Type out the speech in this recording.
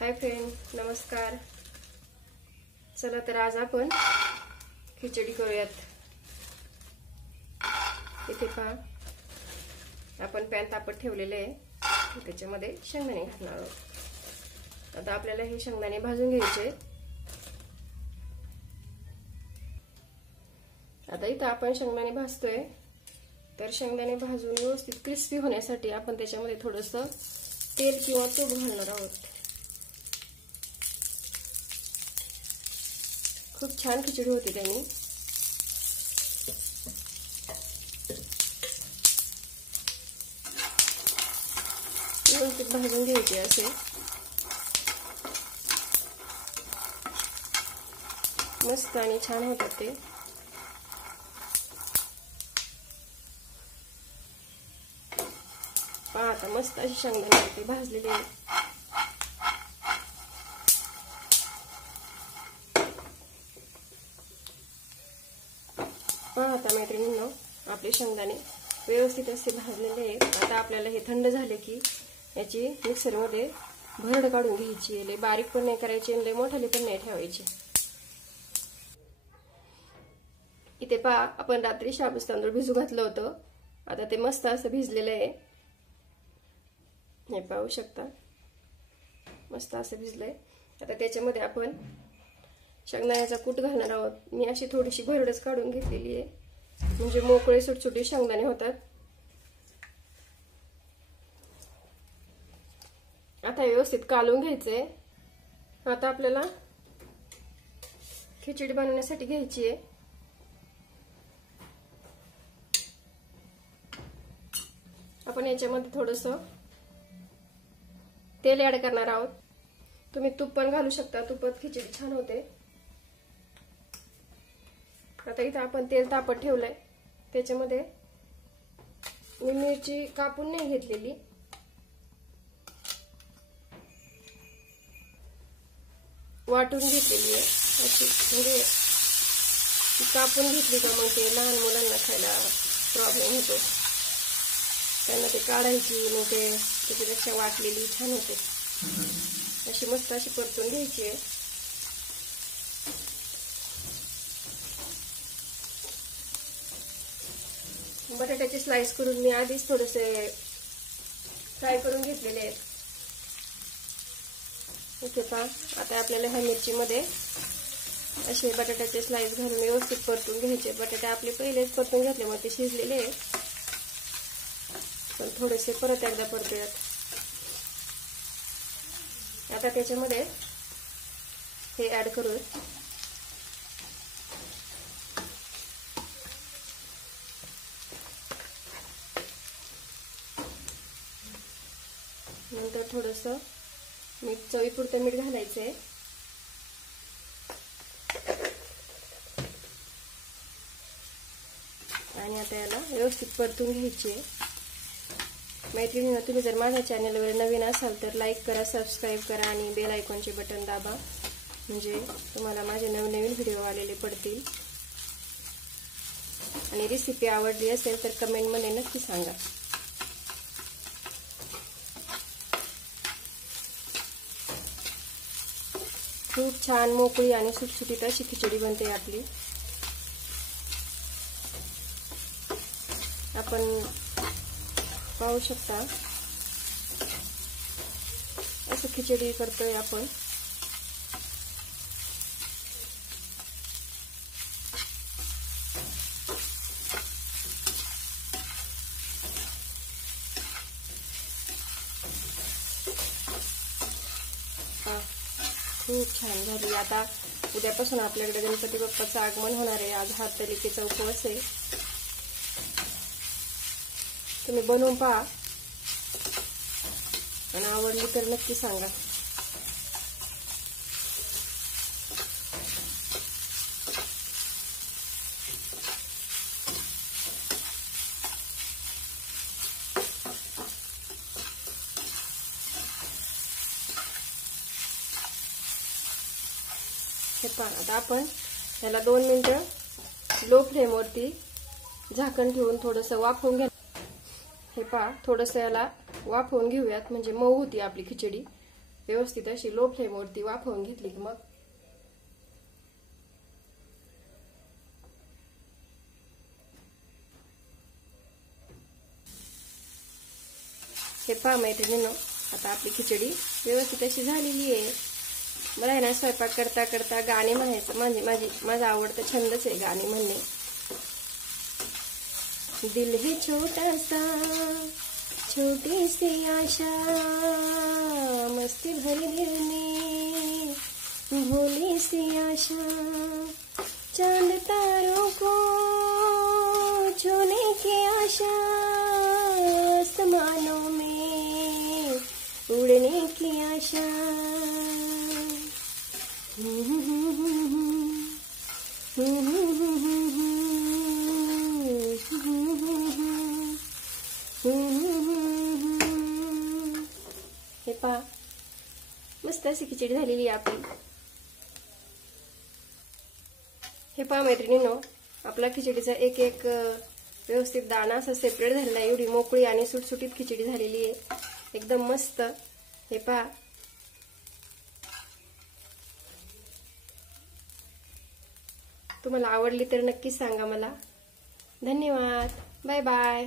Hi friend, नमस्कार। चला तर आज आपण खिचडी करूयात। इथे पहा, आपण पॅन तापत ठेवलेले आहे, त्याच्यामध्ये शेंगदाणे घालणार आहोत। आता आपल्याला हे शेंगदाणे भाजून घ्यायचे। आता इथे आपण शेंगदाणे भाजतोय, तर शेंगदाणे भाजून व्यवस्थित क्रिस्पी होण्यासाठी आपण त्याच्यामध्ये थोडंसं तेल किंवा तूप घालणार आहोत। खूप छान खिचडी होती त्याने। व्यवस्थित भाजून घ्यायचे असे। मस्त आणि छान होतात ते। पहा आता मस्त अशी शेंगदाणे ते भाजलेले आहेत। पहा आता मैत्रिणींनो, आपले शेंगदाणे व्यवस्थित असे भाजलेले आहेत। आता आपल्याला हे थंड झाले की याची मिक्सरमध्ये भरड काढून घ्यायची। लय बारीक पण नाही करायची आणि लय मोठाले पण नाही ठेवायचे। इथे पहा, आपण रात्री शाबूच तांदूळ भिजू घातलं होतं। आता ते मस्त असं भिजलेलं आहे, हे पाहू शकता, मस्त असं भिजलंय। आता त्याच्यामध्ये आपण शेंगदाण्याचा कूट घालणार आहोत। मी अशी थोडीशी भरडच काढून घेतलेली आहे, म्हणजे मोकळे सुटसुटी शेंगदाणे होतात। आता व्यवस्थित कालून घ्यायचंय। आता आपल्याला खिचडी बनवण्यासाठी घ्यायची आहे। आपण याच्यामध्ये थोडंसं तेल ऍड करणार आहोत। तुम्ही तूप पण घालू शकता, तुपात खिचडी छान होते। आता इथे आपण तेल तापत ठेवलंय, त्याच्यामध्ये मी मिरची कापून नाही घेतलेली, वाटून घेतलेली आहे अशी। म्हणजे कापून घेतली का मग ते लहान मुलांना खायला प्रॉब्लेम होतो, त्यांना ते काढायची, मग ते त्याच्यापेक्षा वाटलेली छान होते। अशी मस्त अशी परतून घ्यायची आहे। बटाट्याचे स्लाइस करून मी आधीच थोडेसे फ्राय करून घेतलेले आहेत। इथे पहा, आता आपल्याला ह्या मिरचीमध्ये असे बटाट्याचे स्लाइस घालून व्यवस्थित परतून घ्यायचे। बटाटे आपले पहिलेच परतून घेतल्यामुळे ते शिजलेले आहेत, पण थोडेसे परत एकदा परतूयात। आता त्याच्यामध्ये हे ऍड करूयात। नंतर थोडंसं मीठ, चवीपुरतं मीठ घालायचंय। आणि आता याला व्यवस्थित परतून घ्यायचे। मैत्रिणींनो, तुम्ही जर माझ्या चॅनलवर नवीन असाल तर लाईक करा, सबस्क्राईब करा आणि बेल आयकॉनचे बटन दाबा, म्हणजे तुम्हाला माझे नवनवीन व्हिडिओ आलेले पडतील। आणि रेसिपी आवडली असेल तर कमेंटमध्ये नक्की सांगा। खूप छान मोकळी आणि सुटसुटीत अशी खिचडी बनते आपली। आपण पाहू शकता, असं खिचडी करतोय आपण। खूप छान झाली। आता उद्यापासून आपल्याकडे गणपती बाप्पाचं आगमन होणार आहे। आज हरतालिकेचा उपवास आहे, तुम्ही बनवून पहा आणि आवडली तर नक्की सांगा। हे पहा, आता आपण याला 2 मिनिटं लो फ्लेमवरती झाकण ठेवून थोडंसं वाफवून घ्या। हे पहा, थोडंसं याला वाफवून घेऊयात, म्हणजे मऊ होती आपली खिचडी। व्यवस्थित अशी लो फ्लेमवरती वाफवून घेतली की मग हे पहा मैत्रिणींनो, आता आपली खिचडी व्यवस्थित अशी झालेली आहे. मला आहे ना स्वयंपाक करता करता गाणे म्हणायचं म्हणजे माझा आवडता छंदच आहे गाणे म्हणणे. दिल है छोटा सा छोटी सी आशा मस्ती भरी दिल में भोली सी आशा चांद तारों को छूने की आशा आसमानों में उड़ने की आशा. हे पहा मस्त अशी खिचडी झालेली आहे आपली. हे पहा मैत्रिणींनो, आपला खिचडीचा एक एक व्यवस्थित दाणा असा सेपरेट झालेला आहे. एवढी मोकळी आणि सुटसुटीत खिचडी झालेली आहे, एकदम मस्त. हे पहा, तुम्हाला आवडली तर नक्कीच सांगा मला. धन्यवाद. Bye bye.